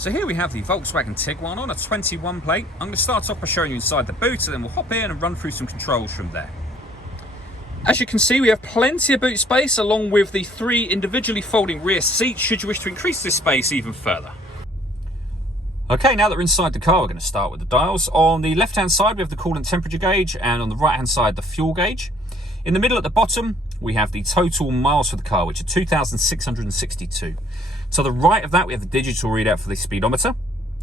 So here we have the Volkswagen Tiguan on a 21 plate. I'm going to start off by showing you inside the boot, and then we'll hop in and run through some controls from there. As you can see, we have plenty of boot space along with the 3 individually folding rear seats should you wish to increase this space even further. Okay, now that we're inside the car, we're going to start with the dials. On the left-hand side, we have the coolant temperature gauge, and on the right-hand side, the fuel gauge. In the middle at the bottom, we have the total miles for the car, which are 2,662. To the right of that, we have the digital readout for the speedometer.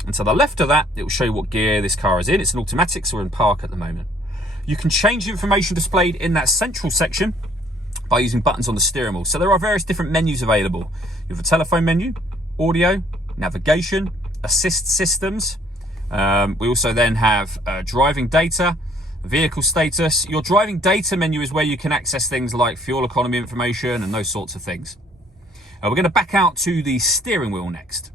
And to the left of that, it will show you what gear this car is in. It's an automatic, so we're in park at the moment. You can change the information displayed in that central section by using buttons on the steering wheel. So there are various different menus available. You have a telephone menu, audio, navigation, assist systems. We also then have driving data, vehicle status. Your driving data menu is where you can access things like fuel economy information and those sorts of things. We're going to back out to the steering wheel next.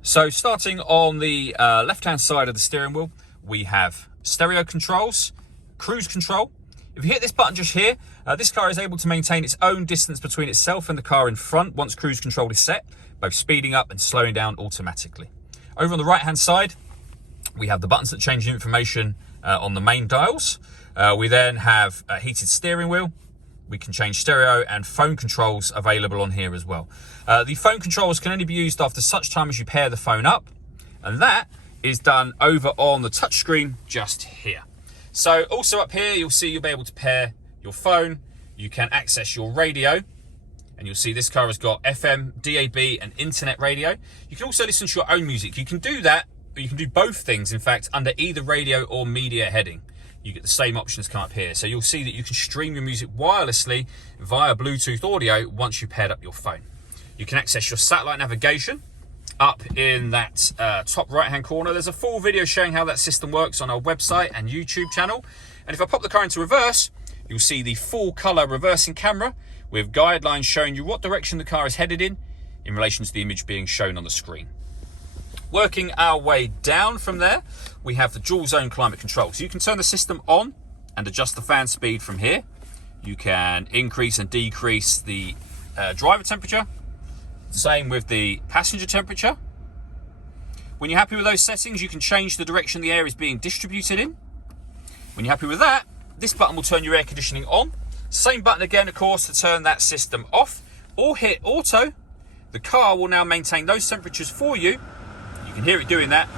So starting on the left-hand side of the steering wheel, we have stereo controls, cruise control. If you hit this button just here, this car is able to maintain its own distance between itself and the car in front once cruise control is set, both speeding up and slowing down automatically. Over on the right-hand side, we have the buttons that change the information on the main dials. We then have a heated steering wheel. We can change stereo and phone controls available on here as well. The phone controls can only be used after such time as you pair the phone up, and that is done over on the touchscreen just here. So also up here, you'll see you'll be able to pair your phone. You can access your radio, and you'll see this car has got FM, DAB, and internet radio. You can also listen to your own music. You can do that, or you can do both things, in fact, under either radio or media heading. You get the same options come up here. So you'll see that you can stream your music wirelessly via Bluetooth audio once you paired up your phone. You can access your satellite navigation up in that top right-hand corner. There's a full video showing how that system works on our website and YouTube channel. And if I pop the car into reverse, you'll see the full color reversing camera with guidelines showing you what direction the car is headed in relation to the image being shown on the screen. Working our way down from there, we have the dual zone climate control. So you can turn the system on and adjust the fan speed from here. You can increase and decrease the driver temperature. Same with the passenger temperature. When you're happy with those settings, you can change the direction the air is being distributed in. When you're happy with that, this button will turn your air conditioning on. Same button again, of course, to turn that system off, or hit auto. The car will now maintain those temperatures for you. You can hear it doing that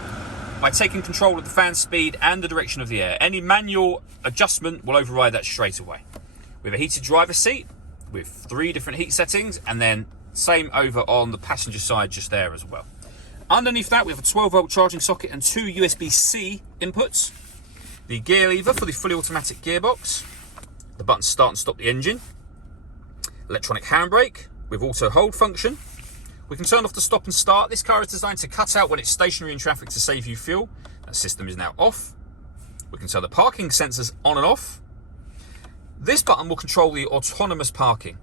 by taking control of the fan speed and the direction of the air. Any manual adjustment will override that straight away. We have a heated driver's seat with 3 different heat settings, and then same over on the passenger side just there as well. Underneath that, we have a 12-volt charging socket and 2 USB-C inputs. The gear lever for the fully automatic gearbox. The button to start and stop the engine. Electronic handbrake with auto hold function. We can turn off the stop and start. This car is designed to cut out when it's stationary in traffic to save you fuel. That system is now off. We can turn the parking sensors on and off. This button will control the autonomous parking.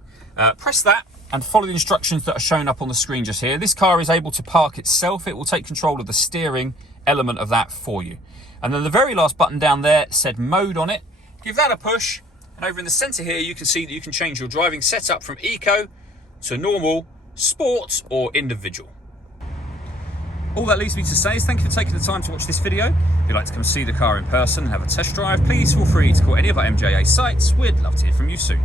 Press that and follow the instructions that are shown up on the screen just here. This car is able to park itself. It will take control of the steering element of that for you. And then the very last button down there said mode on it. Give that a push, and over in the center here, you can see that you can change your driving setup from eco to normal, sport, or individual. All that leaves me to say is thank you for taking the time to watch this video. If you'd like to come see the car in person and have a test drive, please feel free to call any of our MJA sites. We'd love to hear from you soon.